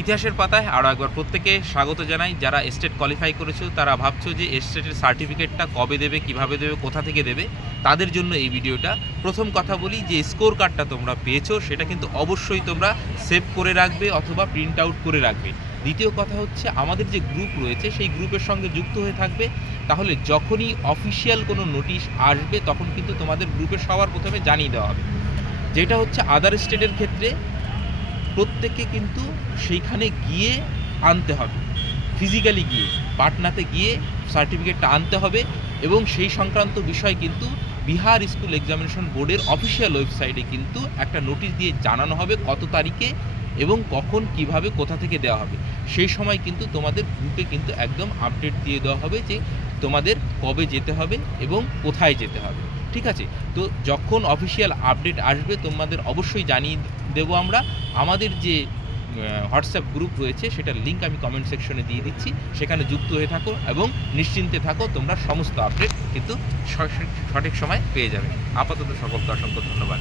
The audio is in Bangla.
ইতিহাসের পাতায় আরও একবার প্রত্যেকে স্বাগত জানাই। যারা স্টেট কোয়ালিফাই করেছ, তারা ভাবছ যে স্টেটের সার্টিফিকেটটা কবে দেবে, কীভাবে দেবে, কোথা থেকে দেবে, তাদের জন্য এই ভিডিওটা। প্রথম কথা বলি যে স্কোর কার্ডটা তোমরা পেয়েছ, সেটা কিন্তু অবশ্যই তোমরা সেভ করে রাখবে অথবা প্রিন্ট আউট করে রাখবে। দ্বিতীয় কথা হচ্ছে, আমাদের যে গ্রুপ রয়েছে, সেই গ্রুপের সঙ্গে যুক্ত হয়ে থাকবে। তাহলে যখনই অফিসিয়াল কোনো নোটিশ আসবে, তখন কিন্তু তোমাদের গ্রুপে সবার প্রথমে জানিয়ে দেওয়া হবে। যেটা হচ্ছে আদার স্টেটের ক্ষেত্রে প্রত্যেককে কিন্তু সেইখানে গিয়ে আনতে হবে। ফিজিক্যালি গিয়ে, পাটনাতে গিয়ে সার্টিফিকেটটা আনতে হবে এবং সেই সংক্রান্ত বিষয় কিন্তু বিহার স্কুল এক্সামিনেশন বোর্ডের অফিসিয়াল ওয়েবসাইটে কিন্তু একটা নোটিশ দিয়ে জানানো হবে কত তারিখে এবং কখন কীভাবে কোথা থেকে দেওয়া হবে। সেই সময় কিন্তু তোমাদের গ্রুপে কিন্তু একদম আপডেট দিয়ে দেওয়া হবে যে তোমাদের কবে যেতে হবে এবং কোথায় যেতে হবে। ঠিক আছে? তো যখন অফিসিয়াল আপডেট আসবে, তোমাদের অবশ্যই জানিয়ে দেবো আমরা। আমাদের যে হোয়াটসঅ্যাপ গ্রুপ রয়েছে, সেটার লিঙ্ক আমি কমেন্ট সেকশনে দিয়ে দিচ্ছি। সেখানে যুক্ত হয়ে থাকো এবং নিশ্চিন্তে থাকো, তোমরা সমস্ত আপডেট কিন্তু সঠিক সময় পেয়ে যাবে। আপাতত সকলকে অসংখ্য ধন্যবাদ।